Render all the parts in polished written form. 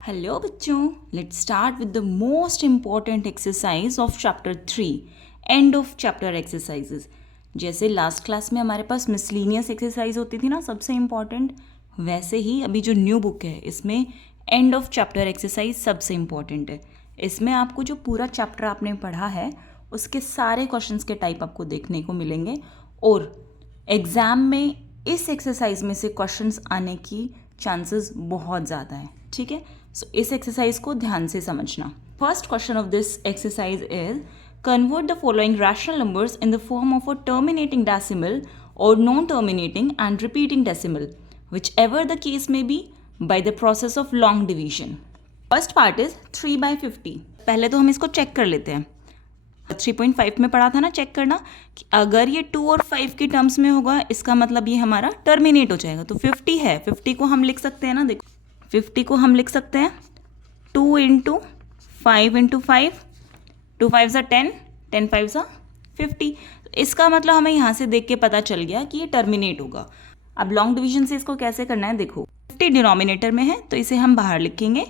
Hello बच्चों, let's start with the most important exercise of chapter 3, end of chapter exercises. जैसे last class में हमारे पास miscellaneous exercise होती थी ना सबसे इम्पॉर्टेंट, वैसे ही अभी जो न्यू बुक है इसमें एंड ऑफ चैप्टर एक्सरसाइज सबसे इम्पॉर्टेंट है। इसमें आपको जो पूरा चैप्टर आपने पढ़ा है उसके सारे क्वेश्चंस के टाइप आपको देखने को मिलेंगे और एग्ज़ाम में इस एक्सरसाइज में से क्वेश्चंस आने की चांसेस बहुत ज़्यादा है। ठीक है, सो इस एक्सरसाइज को ध्यान से समझना। First question of this exercise is convert the following rational numbers in the form of a terminating decimal और non terminating and repeating decimal whichever the case में be by the process of long division. First part is 3/50। पहले तो हम इसको check कर लेते हैं। 3.5 में पढ़ा था ना चेक करना कि अगर ये 2 और 5 के टर्म्स में होगा इसका मतलब ये हमारा टर्मिनेट हो जाएगा। तो 50 है, 50 को हम लिख सकते हैं ना, देखो 50 को हम लिख सकते हैं 2 × 5 × 5, 2 5 10, 10 5 50। इसका मतलब हमें यहाँ से देख के पता चल गया कि ये टर्मिनेट होगा। अब लॉन्ग डिवीजन से इसको कैसे करना है, देखो 50 डिनोमिनेटर में है तो इसे हम बाहर लिखेंगे,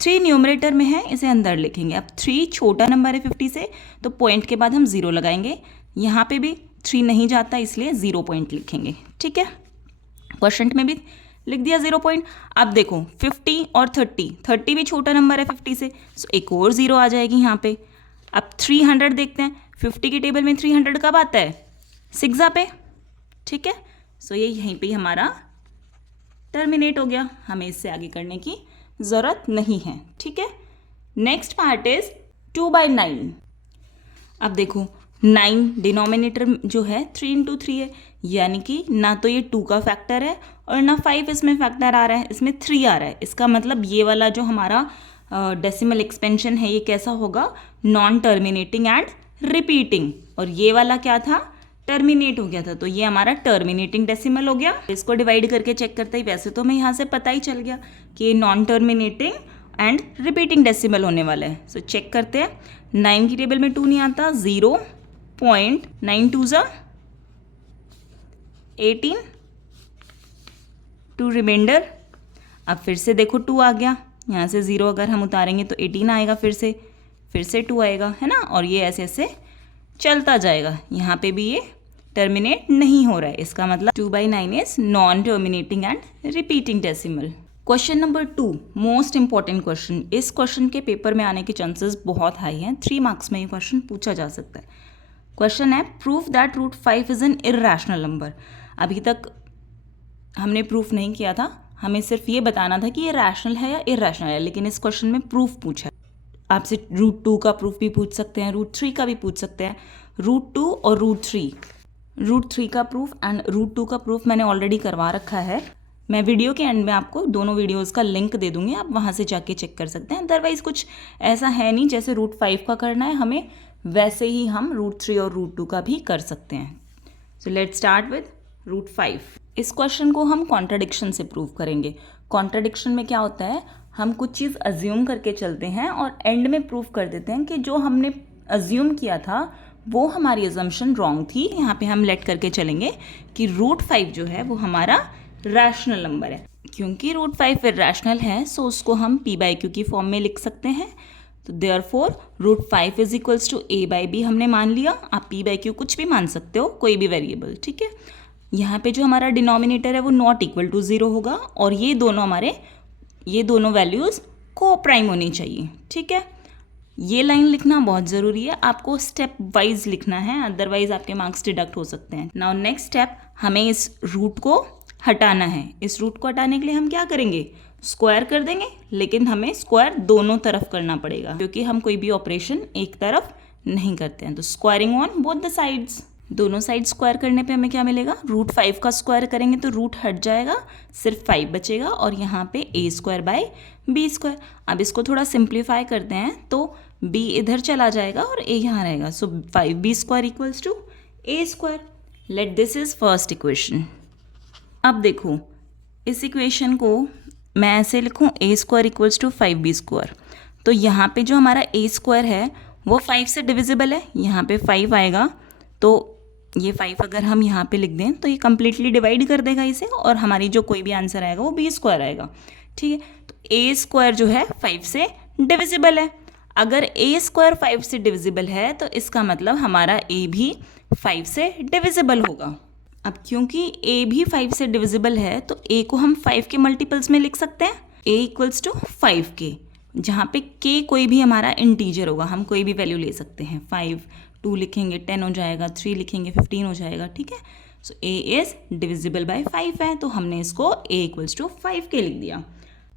3 न्यूमरेटर में है इसे अंदर लिखेंगे। अब 3 छोटा नंबर है 50 से तो पॉइंट के बाद हम 0 लगाएंगे। यहाँ पे भी 3 नहीं जाता इसलिए 0 पॉइंट लिखेंगे। ठीक है, क्वेश्चन में भी लिख दिया 0 पॉइंट। अब देखो 50 और 30 भी छोटा नंबर है 50 से, सो एक और 0 आ जाएगी यहाँ पे। अब 300 देखते हैं, 50 के टेबल में 300 कब आता है, 6 पे। ठीक है, सो ये यहीं पे हमारा टर्मिनेट हो गया, हमें इससे आगे करने की ज़रूरत नहीं है। ठीक है, नेक्स्ट पार्ट इज 2/9। अब देखो 9 डिनोमिनेटर जो है 3 × 3 है, यानी कि ना तो ये 2 का फैक्टर है और ना 5 इसमें फैक्टर आ रहा है, इसमें 3 आ रहा है। इसका मतलब ये वाला जो हमारा डेसिमल एक्सपेंशन है ये कैसा होगा, नॉन टर्मिनेटिंग एंड रिपीटिंग। और ये वाला क्या था, टर्मिनेट हो गया था, तो ये हमारा टर्मिनेटिंग डेसिमल हो गया। इसको डिवाइड करके चेक करते ही वैसे तो हमें यहाँ से पता ही चल गया कि ये non terminating and repeating decimal होने वाला है। सो चेक करते हैं, 9 की टेबल में 2 नहीं आता, 0.9 2 18, 2 रिमाइंडर। अब फिर से देखो 2 आ गया, यहाँ से 0 अगर हम उतारेंगे तो 18 आएगा, फिर से 2 आएगा, है ना। और ये ऐसे ऐसे चलता जाएगा, यहाँ पे भी ये टर्मिनेट नहीं हो रहा है। इसका मतलब 2/9 is non terminating and repeating decimal. Question number 2 most important question. इस क्वेश्चन के पेपर में आने के चांसेस बहुत हाई हैं, 3 मार्क्स में ये क्वेश्चन पूछा जा सकता है। क्वेश्चन है proof that √5 is an irrational number. अभी तक हमने प्रूफ नहीं किया था, हमें सिर्फ ये बताना था कि ये रैशनल है या इर्रेशनल है, लेकिन इस क्वेश्चन में प्रूफ पूछा है। आपसे √2 का प्रूफ भी पूछ सकते हैं, √3 का भी पूछ सकते हैं। √2 और √3 का प्रूफ एंड √2 का प्रूफ मैंने ऑलरेडी करवा रखा है। मैं वीडियो के एंड में आपको दोनों वीडियोस का लिंक दे दूंगी, आप वहाँ से जाके चेक कर सकते हैं। अदरवाइज कुछ ऐसा है नहीं, जैसे √5 का करना है हमें वैसे ही हम √3 और √2 का भी कर सकते हैं। So let's start with √5। इस क्वेश्चन को हम कॉन्ट्राडिक्शन से प्रूव करेंगे। कॉन्ट्राडिक्शन में क्या होता है, हम कुछ चीज़ अज्यूम करके चलते हैं और एंड में प्रूव कर देते हैं कि जो हमने अज्यूम किया था वो हमारी अजम्पशन रॉन्ग थी। यहाँ पे हम लेट करके चलेंगे कि √5 जो है वो हमारा रैशनल नंबर है। क्योंकि √5 इर्रेशनल है सो उसको हम p/q की फॉर्म में लिख सकते हैं। तो therefore √5 is equals to a/b हमने मान लिया। आप p/q कुछ भी मान सकते हो, कोई भी वेरिएबल। ठीक है, यहाँ पे जो हमारा डिनोमिनेटर है वो नॉट इक्वल टू 0 होगा और ये दोनों वैल्यूज़ को प्राइम होनी चाहिए। ठीक है, ये लाइन लिखना बहुत ज़रूरी है, आपको स्टेप वाइज लिखना है, अदरवाइज आपके मार्क्स डिडक्ट हो सकते हैं। नाउ नेक्स्ट स्टेप, हमें इस रूट को हटाना है। इस रूट को हटाने के लिए हम क्या करेंगे, स्क्वायर कर देंगे, लेकिन हमें स्क्वायर दोनों तरफ करना पड़ेगा क्योंकि हम कोई भी ऑपरेशन एक तरफ नहीं करते हैं। तो squaring on both the sides, दोनों साइड स्क्वायर करने पे हमें क्या मिलेगा, √5 का स्क्वायर करेंगे तो रूट हट जाएगा, सिर्फ 5 बचेगा और यहाँ पे a²/b²। अब इसको थोड़ा सिंप्लीफाई करते हैं तो b इधर चला जाएगा और a यहाँ रहेगा। So 5b² equals to a²। Let this is first equation. अब देखो इस इक्वेशन को मैं ऐसे लिखूँ a² इक्वल्स टू 5b²। तो यहाँ पे जो हमारा a² है वो 5 से डिविजिबल है, यहाँ पे 5 आएगा तो ये 5 अगर हम यहाँ पे लिख दें तो ये कम्प्लीटली डिवाइड कर देगा इसे और हमारी जो कोई भी आंसर आएगा वो b² आएगा। ठीक है, तो ए स्क्वायर जो है 5 से डिविजिबल है। अगर ए स्क्वायर 5 से डिविजिबल है तो इसका मतलब हमारा ए भी 5 से डिविजिबल होगा। अब क्योंकि ए भी 5 से डिविजिबल है तो ए को हम 5 के मल्टीपल्स में लिख सकते हैं, ए इक्वल्स टू 5k, जहाँ पे k कोई भी हमारा इंटीजर होगा, हम कोई भी वैल्यू ले सकते हैं। 5 2 लिखेंगे 10 हो जाएगा, 3 लिखेंगे 15 हो जाएगा, ठीक है। सो a इज डिविजिबल बाय 5 है, तो हमने इसको a इक्वल्स टू 5k लिख दिया।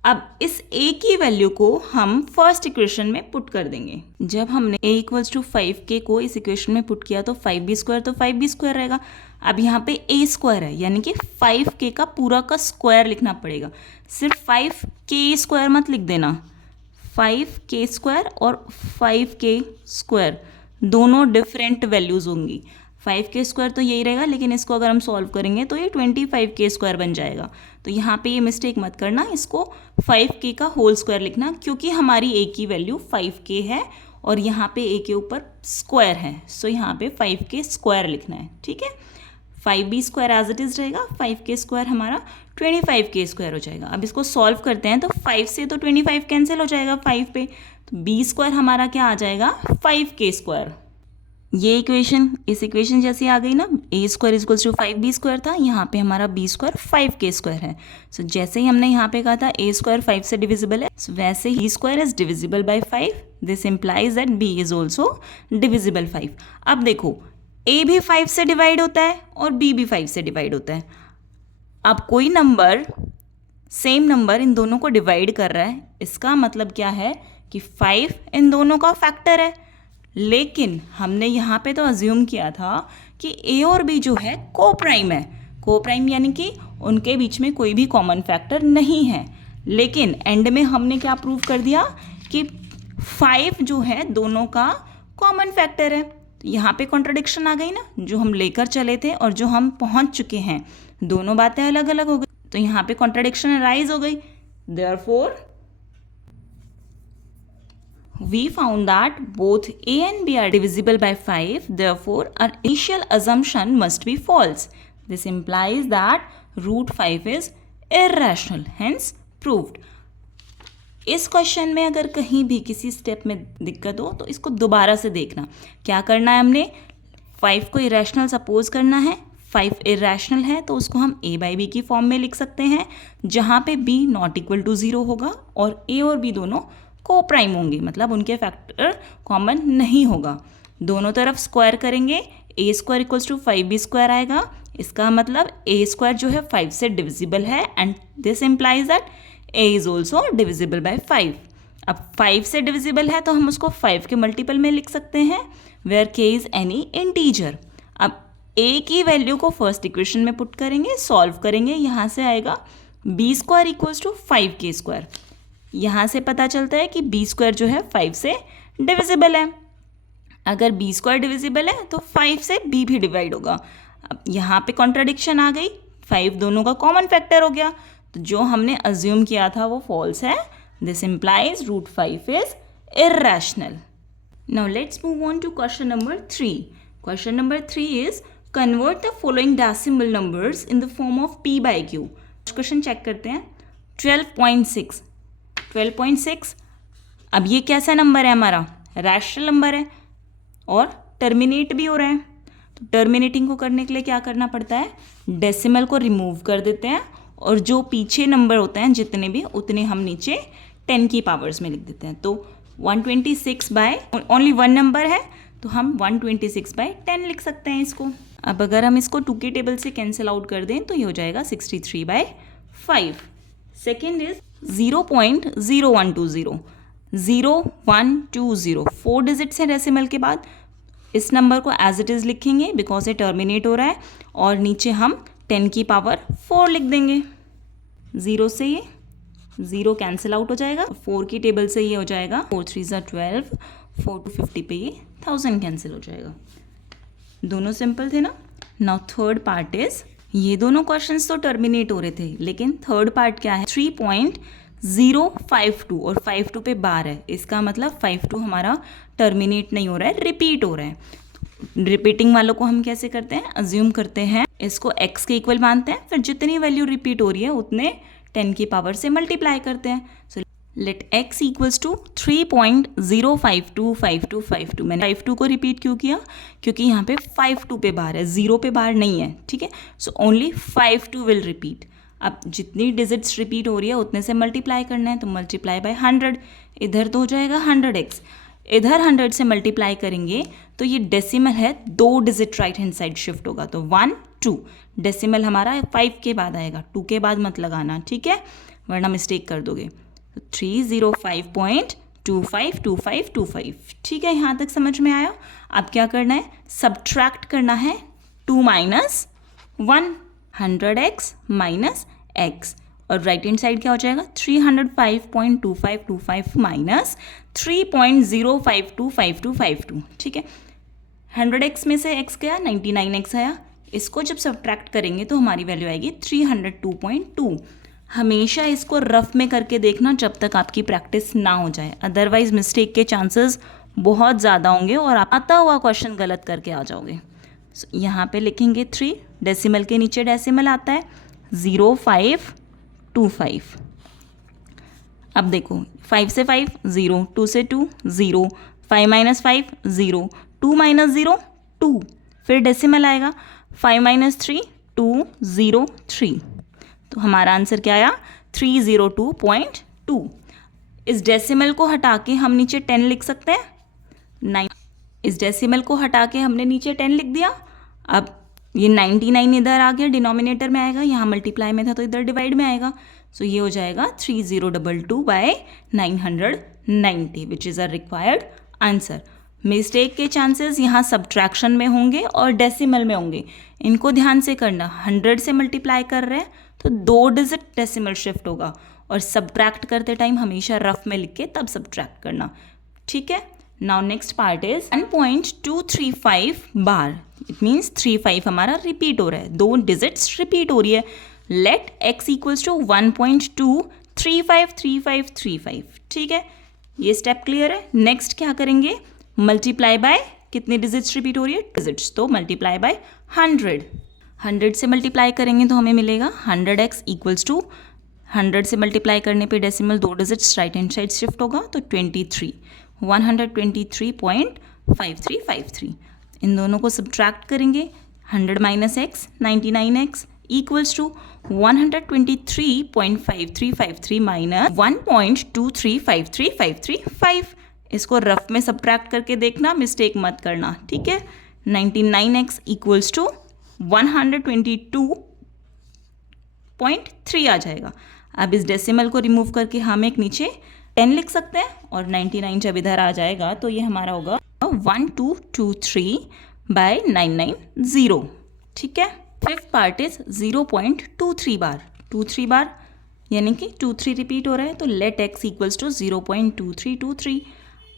अब इस a की वैल्यू को हम फर्स्ट इक्वेशन में पुट कर देंगे। जब हमने a इक्वल्स टू 5k को इस इक्वेशन में पुट किया तो 5b स्क्वायर तो 5b स्क्वायर रहेगा। अब यहाँ पे a स्क्वायर है, यानी कि 5k का पूरा का स्क्वायर लिखना पड़ेगा। सिर्फ 5k स्क्वायर मत लिख देना, 5k स्क्वायर और 5k स्क्वायर दोनों डिफरेंट वैल्यूज़ होंगी। 5k स्क्वायर तो यही रहेगा, लेकिन इसको अगर हम सॉल्व करेंगे तो ये 25k स्क्वायर बन जाएगा। तो यहाँ पे ये मिस्टेक मत करना, इसको 5k का होल स्क्वायर लिखना, क्योंकि हमारी a की वैल्यू 5k है और यहाँ पे a के ऊपर स्क्वायर है, सो यहाँ पे 5k स्क्वायर लिखना है, ठीक है। 5b square as it is रहेगा, 5k स्क्वायर हमारा 25k स्क्वायर हो जाएगा। अब इसको सॉल्व करते हैं तो 5 से तो 25 कैंसिल हो जाएगा 5 पे, तो b स्क्वायर हमारा क्या आ जाएगा 5k स्क्वायर। ये इक्वेशन इस इक्वेशन जैसी आ गई ना, a square equals to 5b square था, यहाँ पे हमारा b स्क्वायर 5k स्क्वायर है। सो जैसे ही हमने यहाँ पे कहा था a स्क्वायर 5 से डिविजिबल है, वैसे ही square is divisible by 5, this implies that b is also divisible 5। अब देखो a भी 5 से डिवाइड होता है और b भी 5 से डिवाइड होता है। अब कोई नंबर सेम नंबर इन दोनों को डिवाइड कर रहा है, इसका मतलब क्या है कि 5 इन दोनों का फैक्टर है। लेकिन हमने यहाँ पे तो अज्यूम किया था कि a और b जो है को प्राइम है, को प्राइम यानी कि उनके बीच में कोई भी कॉमन फैक्टर नहीं है। लेकिन एंड में हमने क्या प्रूव कर दिया कि 5 जो है दोनों का कॉमन फैक्टर है। तो यहाँ पे कॉन्ट्रडिक्शन आ गई ना, जो हम लेकर चले थे और जो हम पहुँच चुके हैं, दोनों बातें अलग अलग हो गई, तो यहाँ पे कॉन्ट्रडिक्शन अराइज हो गई। Therefore we found that both a and b are divisible by 5, therefore our initial assumption must be false. This implies that root 5 is irrational, hence proved. इस क्वेश्चन में अगर कहीं भी किसी स्टेप में दिक्कत हो तो इसको दोबारा से देखना। क्या करना है, हमने 5 को इरेशनल सपोज करना है, 5 इरेशनल है तो उसको हम a बाई बी की फॉर्म में लिख सकते हैं, जहाँ पे b नॉट इक्वल टू 0 होगा और a और b दोनों को प्राइम होंगे, मतलब उनके फैक्टर कॉमन नहीं होगा। दोनों तरफ स्क्वायर करेंगे, a square equals to 5b square आएगा, इसका मतलब a स्क्वायर जो है 5 से डिविजिबल है and this implies that a is also divisible by 5। अब 5 से डिविजिबल है तो हम उसको 5 के मल्टीपल में लिख सकते हैं, where k is any integer. अब a की वैल्यू को फर्स्ट इक्वेशन में पुट करेंगे, सॉल्व करेंगे, यहाँ से आएगा b square equals to 5k square. यहाँ से पता चलता है कि b स्क्वायर जो है 5 से डिविजिबल है। अगर b स्क्वायर डिविजिबल है तो 5 से b भी डिवाइड होगा। अब यहाँ पे कॉन्ट्राडिक्शन आ गई, 5 दोनों का कॉमन फैक्टर हो गया, तो जो हमने अज्यूम किया था वो फॉल्स है। This implies root 5 is irrational. Now let's move on to question number 3। Question number 3 is convert the following decimal numbers in the form of p by Q. Question check करते हैं। 12.6 अब ये कैसा number है, हमारा rational number है और terminate भी हो रहा है। तो टर्मिनेटिंग को करने के लिए क्या करना पड़ता है, डेसिमल को रिमूव कर देते हैं और जो पीछे नंबर होते हैं जितने भी, उतने हम नीचे 10 की पावर्स में लिख देते हैं। तो 126 बाय ओनली वन नंबर है तो हम 126 बाय 10 लिख सकते हैं इसको। अब अगर हम इसको 2 के टेबल से कैंसिल आउट कर दें तो ये हो जाएगा 63 बाय 5। सेकेंड इज 0.0120, 0120 4 डिजिट्स हैं डेसिमल के बाद। इस नंबर को एज इट इज़ लिखेंगे बिकॉज ये टर्मिनेट हो रहा है और नीचे हम 10 की पावर 4 लिख देंगे। 0 से ये 0 कैंसिल आउट हो जाएगा, 4 की टेबल से ये हो जाएगा 4 3 12, 4 to 50 पे ये 1000 कैंसिल हो जाएगा। दोनों सिंपल थे ना। नाउ थर्ड पार्ट इज, ये दोनों क्वेश्चंस तो टर्मिनेट हो रहे थे, लेकिन थर्ड पार्ट क्या है, 3.052 और 52 पे बार है, इसका मतलब 52 हमारा टर्मिनेट नहीं हो रहा है, रिपीट हो रहा है। रिपीटिंग वालों को हम कैसे करते हैं, अज्यूम करते हैं इसको x के इक्वल मानते हैं, फिर जितनी वैल्यू रिपीट हो रही है उतने 10 की पावर से मल्टीप्लाई करते हैं। So let x equals to 3.0525252। मैंने 52 को रिपीट क्यों किया? क्योंकि यहाँ पे 52 पे बार है, 0 पे बार नहीं है, ठीक है। So only 52 will repeat. अब जितनी डिजिट्स रिपीट हो रही है उतने से मल्टीप्लाई करना है, तो मल्टीप्लाई बाय 100। इधर तो हो जाएगा 100x, इधर 100 से मल्टीप्लाई करेंगे तो ये डेसिमल है, 2 digit right hand side shift होगा, तो 1 2। डेसिमल हमारा 5 के बाद आएगा, 2 के बाद मत लगाना, ठीक है, वरना मिस्टेक कर दोगे। 305.252525, ठीक है, यहाँ तक समझ में आया। अब क्या करना है? सब्ट्रैक्ट करना है 2 माइनस 1, 100x माइनस x, और राइट हैंड साइड क्या हो जाएगा? 305.2525 माइनस 3.0525252, ठीक है। 100x में से x गया, 99x आया, इसको जब सब्ट्रैक्ट करेंगे तो हमारी वैल्यू आएगी 302.2। हमेशा इसको रफ में करके देखना जब तक आपकी प्रैक्टिस ना हो जाए, अदरवाइज मिस्टेक के चांसेस बहुत ज़्यादा होंगे और आप आता हुआ क्वेश्चन गलत करके आ जाओगे। यहाँ पे लिखेंगे 3, डेसिमल के नीचे डेसिमल आता है 0525। अब देखो 5 से 5 0, 2 से 2 0, 5 माइनस 5 0, 2 माइनस 0 2, फिर डेसिमल आएगा 5 माइनस 3 2 0 3, तो हमारा आंसर क्या आया? 302.2। इस डेसिमल को हटा के हम नीचे 10 लिख सकते हैं, 9। इस डेसिमल को हटा के हमने नीचे 10 लिख दिया। अब ये 99 इधर आ गया, डिनोमिनेटर में आएगा, यहाँ मल्टीप्लाई में था तो इधर डिवाइड में आएगा, सो ये हो जाएगा 3022/990, which is a required answer. Mistake के चांसेस यहाँ सब्ट्रैक्शन में होंगे और डेसिमल में होंगे, इनको ध्यान से करना। 100 से मल्टीप्लाई कर रहे हैं तो 2 डिजिट डेसिमल शिफ्ट होगा, और सब्ट्रैक्ट करते टाइम हमेशा रफ में लिख के तब सब्ट्रैक्ट करना, ठीक है। Now next part is 1.235 bar, it means 35 हमारा रिपीट हो रहा है, 2 डिजिट्स रिपीट हो रही है। लेट x इक्वल्स टू 1.2353535, ठीक है, ये स्टेप क्लियर है। नेक्स्ट क्या करेंगे? मल्टीप्लाई बाय, कितने डिजिट्स रिपीट हो रही है? डिजिट्स, तो मल्टीप्लाई बाय 100। 100 से मल्टीप्लाई करेंगे तो हमें मिलेगा 100x इक्वल्स टू 100 से मल्टीप्लाई करने पे decimal 2 digits right hand side shift होगा, तो 23, 123.5353। इन दोनों को सब्ट्रैक्ट करेंगे, 100 minus x 99x equals to 123.5353 minus 1.2353535। इसको रफ में सब्ट्रैक्ट करके देखना, मिस्टेक मत करना, ठीक है। 99x इक्वल्स टू 122.3 आ जाएगा। अब इस डेसिमल को रिमूव करके हम एक नीचे 10 लिख सकते हैं, और 99 जब इधर आ जाएगा तो ये हमारा होगा 1223/990, ठीक है। फिफ्थ पार्ट इज 0.23 बार, 23 बार यानी कि 23 रिपीट हो रहा है, तो लेट x इक्वल्स टू 0.2323।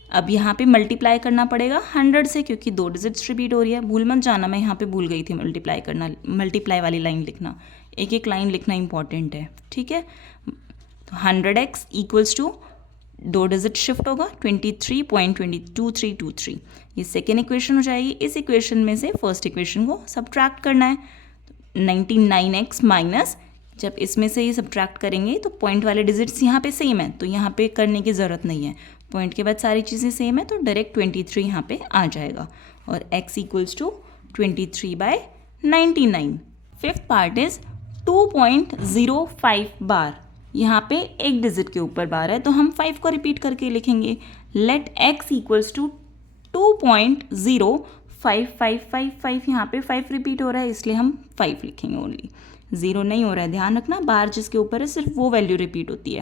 अब यहाँ पे मल्टीप्लाई करना पड़ेगा 100 से, क्योंकि 2 डिजिट्स रिपीट हो रही है। भूल मत जाना, मैं यहाँ पे भूल गई थी मल्टीप्लाई करना, मल्टीप्लाई वाली लाइन लिखना, एक एक लाइन लिखना इंपॉर्टेंट है, ठीक है। तो 100x equals to 2 digit shift होगा 23.2323। ये सेकेंड इक्वेशन हो जाएगी। इस इक्वेशन में से फर्स्ट इक्वेशन को सब्ट्रैक्ट करना है, 99x माइनस, जब इसमें से ये सब्ट्रैक्ट करेंगे तो पॉइंट वाले डिजिट्स यहाँ पे सेम है, तो यहाँ पे करने की ज़रूरत नहीं है, पॉइंट के बाद सारी चीज़ें सेम है, तो डायरेक्ट 23 यहाँ पे आ जाएगा, और x equals to 23/99। Fifth part is 2.05 bar, यहाँ पे एक डिजिट के ऊपर बार है तो हम 5 को रिपीट करके लिखेंगे। लेट x इक्वल्स टू 2.05555, यहाँ पे 5 रिपीट हो रहा है इसलिए हम 5 लिखेंगे ओनली, 0 नहीं हो रहा है, ध्यान रखना, बार जिसके ऊपर है सिर्फ वो वैल्यू रिपीट होती है।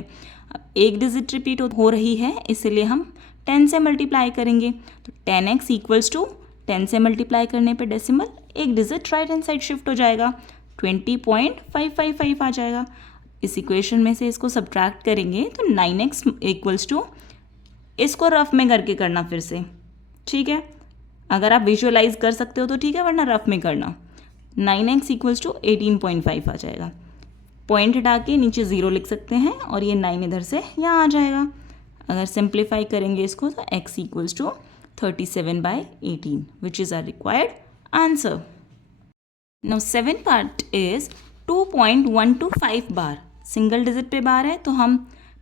अब एक डिजिट रिपीट हो रही है इसलिए हम 10 से मल्टीप्लाई करेंगे, तो 10x इक्वल्स टू 10 से मल्टीप्लाई करने पे डेसिमल एक digit right hand side shift हो जाएगा, 20.555 आ जाएगा। इस इक्वेशन में से इसको सब्ट्रैक्ट करेंगे तो 9x इक्वल्स टू, इसको रफ में करके करना फिर से, ठीक है, अगर आप विजुअलाइज कर सकते हो तो ठीक है, वरना रफ में करना। 9x इक्वल्स टू 18.5 आ जाएगा, पॉइंट हटा के नीचे 0 लिख सकते हैं, और ये 9 इधर से यहाँ आ जाएगा। अगर सिंप्लीफाई करेंगे इसको तो x equals to 37/18, which is our required answer. Now seventh part is 2.125 bar, single digit पे बार है तो हम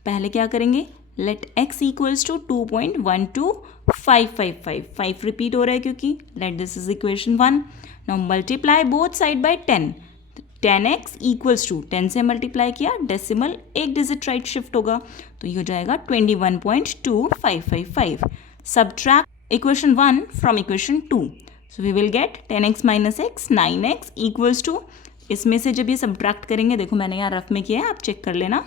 पहले क्या करेंगे, let x equals to 2.12555, 5 repeat हो रहा है क्योंकि let this is equation 1. Now multiply both side by 10. 10x equals to 10 से मल्टीप्लाई किया, डेसिमल एक डिजिट राइट शिफ्ट होगा तो ये हो जाएगा 21.2555. Subtract equation 1 from equation 2. So we will get 10x minus X 9x equals to, इसमें से जब ये सब्ट्रैक्ट करेंगे, देखो मैंने यहाँ रफ में किया है, आप चेक कर लेना,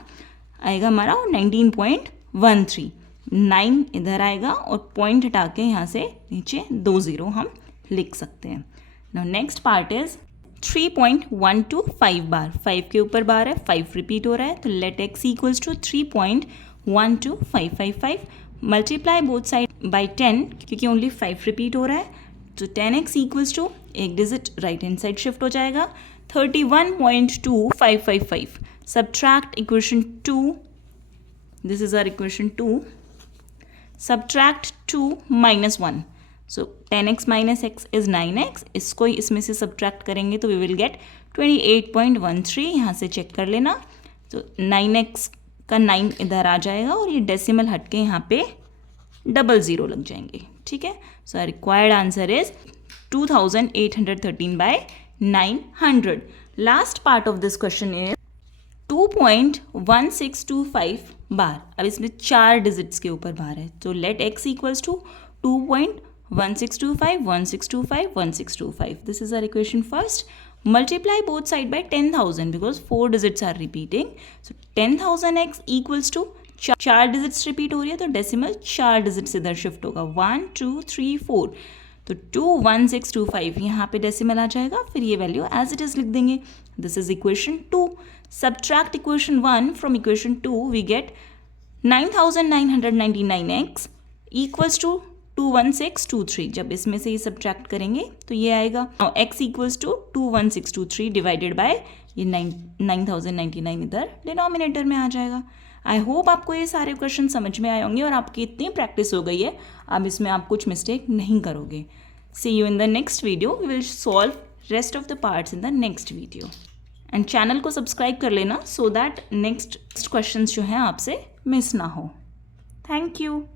आएगा हमारा 19.13. 9 इधर आएगा और पॉइंट हटा के यहाँ से नीचे 2 0 हम लिख सकते हैं. नाउ नेक्स्ट पार्ट इज 3.125 बार. 5 के ऊपर बार है, 5 रिपीट हो रहा है तो let x equals to 3.12555. Multiply both side by 10 क्योंकि ओनली 5 रिपीट हो रहा है तो 10x इक्वल्स टू एक digit right hand side shift हो जाएगा 31.2555. Subtract equation 2. This is our equation 2. Subtract 2 minus 1. So 10x minus x is 9x. इसको इसमें से सब्ट्रैक्ट करेंगे तो वी विल गेट 28.13. यहाँ से चेक कर लेना तो 9x का 9 इधर आ जाएगा और ये डेसिमल हट के यहाँ पे 00 लग जाएंगे. ठीक है. So required answer is 2813/900. Last part of this question is 2.1625 बार. अब इसमें 4 डिजिट्स के ऊपर बार है तो let x equals to 2.1625, 1625, 1625. This is our equation first. Multiply both side by 10,000 because 4 digits are repeating. So 10,000x equals to 4 digits repeat हो रही है तो डेसिमल 4 digits इधर शिफ्ट होगा 1 2 3 4 तो 21625 यहाँ पे डेसिमल आ जाएगा. फिर ये वैल्यू एज इट इज लिख देंगे. This is equation 2. Subtract equation 1 from equation 2 we get 9,999x equals to 21623. जब इसमें से ये सब्ट्रैक्ट करेंगे तो ये आएगा x equals to 21623 divided by ये 9,099 इधर डिनोमिनेटर में आ जाएगा. आई होप आपको ये सारे क्वेश्चन समझ में आए होंगे और आपकी इतनी प्रैक्टिस हो गई है अब इसमें आप कुछ मिस्टेक नहीं करोगे. See you in the next video. We will solve rest of the parts in the next video. And channel को सब्सक्राइब कर लेना सो दैट नेक्स्ट क्वेश्चन जो हैं आपसे मिस ना हो. Thank you.